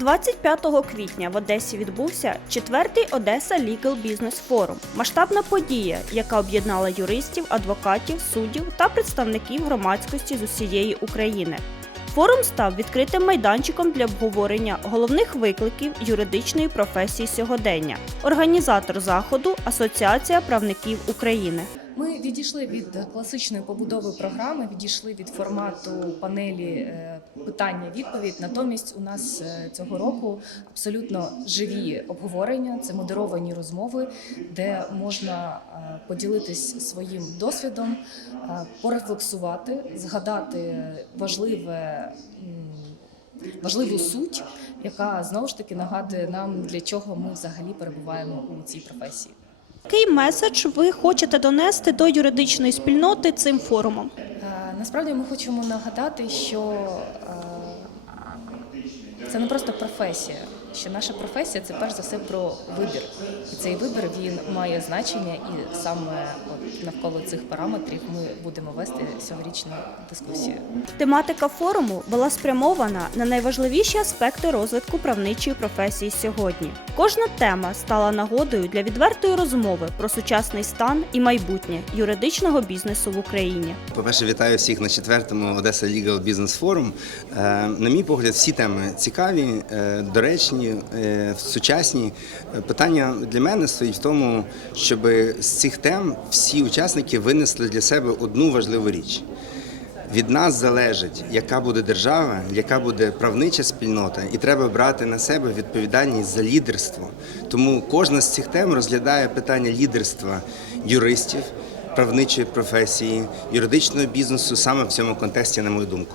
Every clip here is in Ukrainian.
25 квітня в Одесі відбувся четвертий Одеса Legal Business Forum – масштабна подія, яка об'єднала юристів, адвокатів, суддів та представників громадськості з усієї України. Форум став відкритим майданчиком для обговорення головних викликів юридичної професії сьогодення. Організатор заходу Асоціація правників України. Ми відійшли від класичної побудови програми, відійшли від формату панелі е, питання-відповідь. Натомість у нас е, цього року абсолютно живі обговорення, це модеровані розмови, де можна е, поділитись своїм досвідом, е, порефлексувати, згадати важливе. Важливу суть, яка знову ж таки нагадує нам, для чого ми взагалі перебуваємо у цій професії. Який меседж ви хочете донести до юридичної спільноти цим форумом? Насправді ми хочемо нагадати, що е, це не просто професія. Що наша професія це перш за все про вибір, і цей вибір він має значення, і саме от навколо цих параметрів ми будемо вести сьогорічну дискусію. Тематика форуму була спрямована на найважливіші аспекти розвитку правничої професії сьогодні. Кожна тема стала нагодою для відвертої розмови про сучасний стан і майбутнє юридичного бізнесу в Україні. По-перше, вітаю всіх на четвертому Одеса Legal Business Forum. Е, На мій погляд, всі теми цікаві, е, доречні, е, сучасні. Питання для мене стоїть в тому, щоб з цих тем всі учасники винесли для себе одну важливу річ. Від нас залежить, яка буде держава, яка буде правнича спільнота, і треба брати на себе відповідальність за лідерство. Тому кожна з цих тем розглядає питання лідерства юристів, правничої професії, юридичного бізнесу саме в цьому контексті, на мою думку.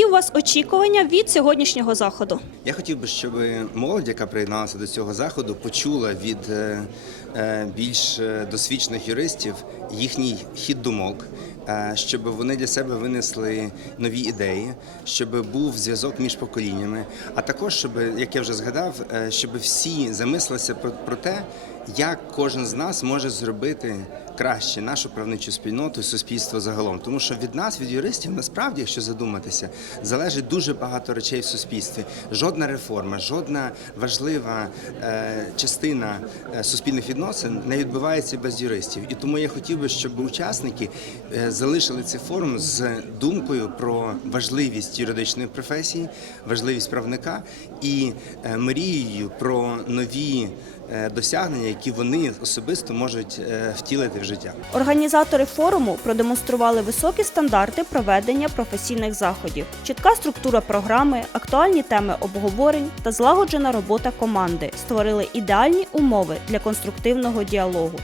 Які у вас очікування від сьогоднішнього заходу? Я хотів би, щоб молодь, яка приєдналася до цього заходу, почула від е, більш е, досвідчених юристів їхній хід думок, е, щоб вони для себе винесли нові ідеї, щоб був зв'язок між поколіннями, а також щоб, як я вже згадав, е, щоб всі замислилися про, те, як кожен з нас може зробити краще нашу правничу спільноту і суспільство загалом. Тому що від нас, від юристів, насправді, якщо задуматися, залежить дуже багато речей в суспільстві. Жодна реформа, жодна важлива е, частина е, суспільних відносин не відбувається без юристів. І тому я хотів би, щоб учасники е, залишили цей форум з думкою про важливість юридичної професії, важливість правника і е, мрією про нові досягнення, які вони особисто можуть е, втілити в життя. Організатори форуму продемонстрували високі стандарти проведення професійних заходів, чітка структура програми, актуальні теми обговорень та злагоджена робота команди створили ідеальні умови для конструктивного діалогу.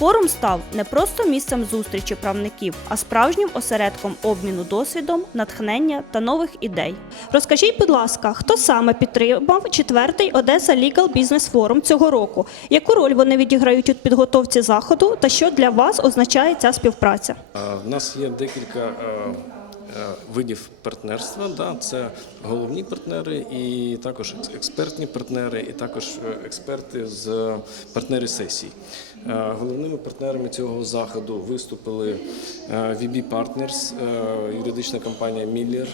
Форум став не просто місцем зустрічі правників, а справжнім осередком обміну досвідом, натхнення та нових ідей. Розкажіть, будь ласка, хто саме підтримав четвертий Одеса Legal Business Forum цього року? Яку роль вони відіграють у підготовці заходу та що для вас означає ця співпраця? У нас є декілька е, видів партнерства. Да? Це головні партнери, і також експертні партнери, і також е, експерти з партнери сесій. Е, Головними партнерами цього заходу виступили е, VB Partners, е, юридична компанія Міллер,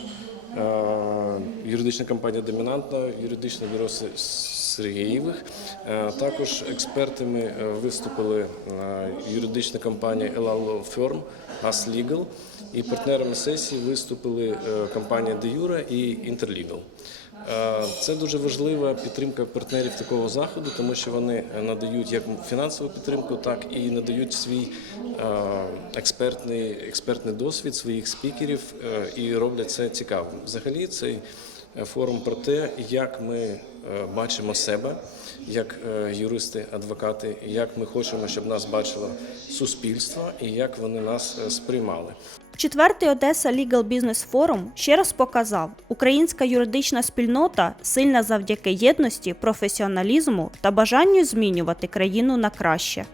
е, юридична компанія Домінантна, юридичне бюро Сергієвих. Е, Також експертами е, виступили е, юридична компанія Elal Law Firm, As Legal, і партнерами сесії виступили е, компанія De Jure і Interlegal. Е, Це дуже важлива підтримка партнерів такого заходу, тому що вони надають як фінансову підтримку, так і надають свій е, експертний, експертний досвід своїх спікерів е, і роблять це цікавим. Взагалі, цей е, форум про те, як ми е, бачимо себе як е, юристи, адвокати, як ми хочемо, щоб нас бачило суспільство і як вони нас е, сприймали. Четвертий Одеса Legal Business Forum ще раз показав, українська юридична спільнота сильна завдяки єдності, професіоналізму та бажанню змінювати країну на краще.